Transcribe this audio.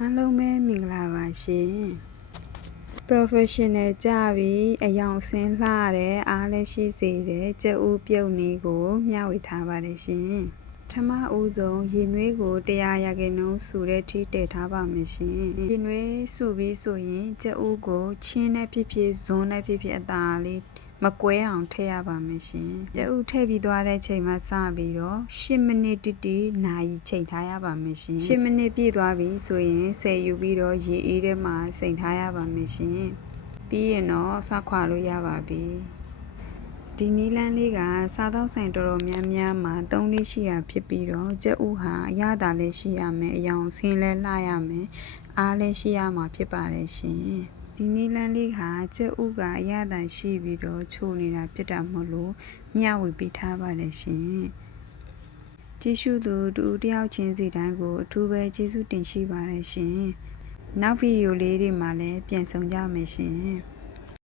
အားလုံးပဲမင်္ဂလာပါရှင် Professional ကြပြီးအယောင်ဆင်းလှတဲ့အားလည်းရှိစေတဲ့ကြက်ဥပြုတ်နည်းကိုမျှဝေထားပါတယ်ရှင်ပထမဦးဆုံးရေနွေးကို100% စုတဲ့ထိတည်ထားပါမယ်ရှင်ရေနွေးစုပြီးဆိုရင်ကြက်ဥကိုချင်းနဲ့ဖြစ်ဖြစ်ဇွန်းနဲ့ဖြစ်ဖြစ်အသာလေးမကွဲအောင်ထည့်ရပါမယ်ရှင်ကြက်ဥထည့်ပြီးသွားတဲ့ချိန်မှာစပြီးတော့10မိနစ်တိနာရီချိန်ထားရပါမယ်ရှင်10မိနစ်ပြည့်သွားပြီဆိုရင်ဆယ်ယူပြီးတော့ရေအေးထဲမှာစိမ်ထားရပါမယ်ရှင်ပြီးရင်တော့စခွာလို့ရပါပြီဒီနီလန်းလေးကစားသောက်ဆိုင်တော်တော်များများမှာသုံးလေးရှိတာဖြစ်ပြီးတော့ကြက်ဥဟာအရသာလည်းရှိရမယ်အယောင်ဆင်းလည်းလှရမယ်အားလည်းရှိရမှာဖြစ်ပါတယ်ရှင်ဒီနီလန်းလေးဟာကြက်ဥကအရသာရှိပြီးတော့ချိုနေတာဖြစ်တာမို့လို့မျှဝေပေးထားပါတယ်ရှင်ကြည့်ရှုသူတူတယောက်ချင်းစီတိုင်းကိုအထူးပဲကျေးဇူးတင်ရှိပါတယ်ရှင်နောက်ဗီဒီယိုလေးတွေမှာလည်းပြန်ဆောင်ကြမယ်ရှင်